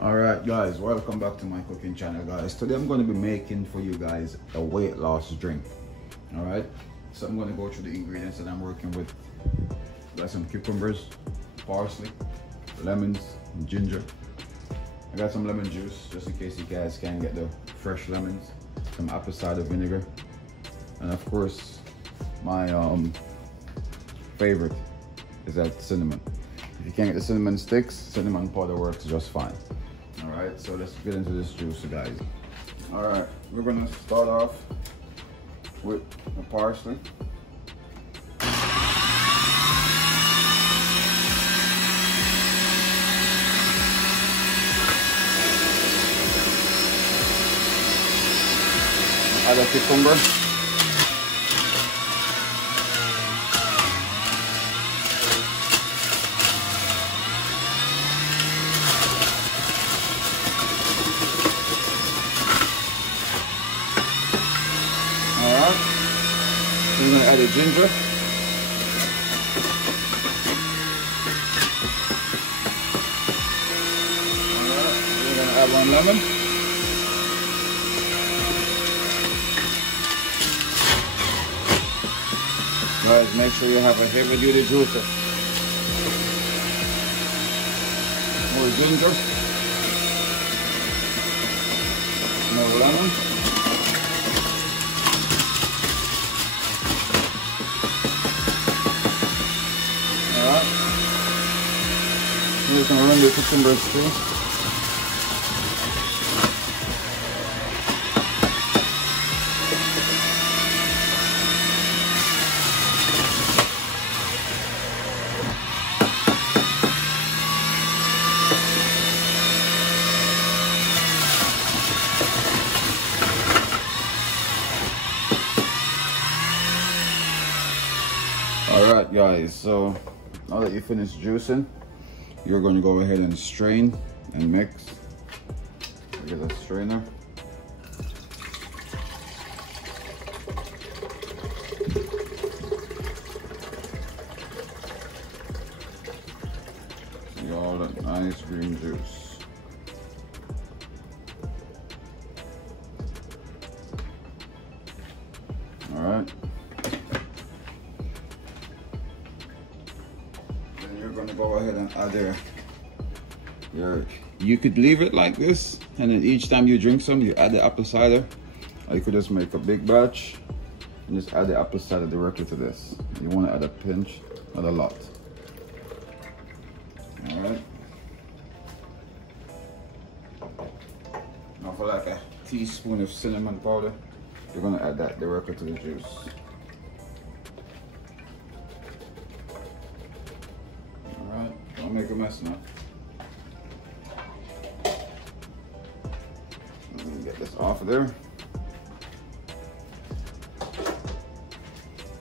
Alright guys, welcome back to my cooking channel guys. Today I'm going to be making for you guys a weight loss drink. Alright, so I'm going to go through the ingredients that I'm working with. Got some cucumbers, parsley, lemons, and ginger. I got some lemon juice just in case you guys can't get the fresh lemons. Some apple cider vinegar, and of course my favorite is that cinnamon. If you can't get the cinnamon sticks, cinnamon powder works just fine. Alright, so let's get into this juice guys. Alright, we're gonna start off with the parsley. Add a cucumber. Alright, we're going to add a ginger. Alright, we're going to add 1 lemon. Guys, make sure you have a heavy duty juicer. More ginger. More lemon. Alright. You can run the cucumbers too. Alright guys, so now that you finished juicing, you're going to go ahead and strain and mix. Get a strainer. See all that nice green juice. Alright. You're going to go ahead and add you could leave it like this, and then each time you drink some, you add the apple cider, or you could just make a big batch and just add the apple cider directly to this. You want to add a pinch, not a lot. All right. Now for like a teaspoon of cinnamon powder, you're going to add that directly to the juice. Don't make a mess now. Let me get this off of there.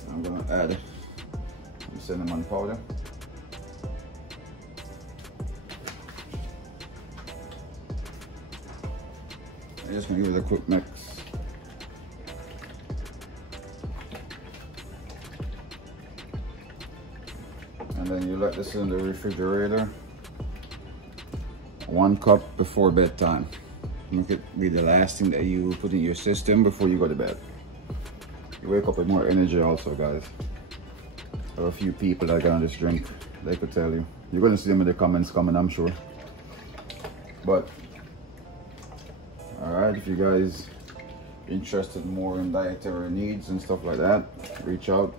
I'm gonna add some cinnamon powder. I'm just gonna give it a quick mix. And then you let this in the refrigerator 1 cup before bedtime. Make it be the last thing that you put in your system before you go to bed. You wake up with more energy also guys. There are a few people that got on this drink, they could tell you. You're gonna see them in the comments coming, I'm sure. But alright, if you guys interested more in dietary needs and stuff like that, reach out.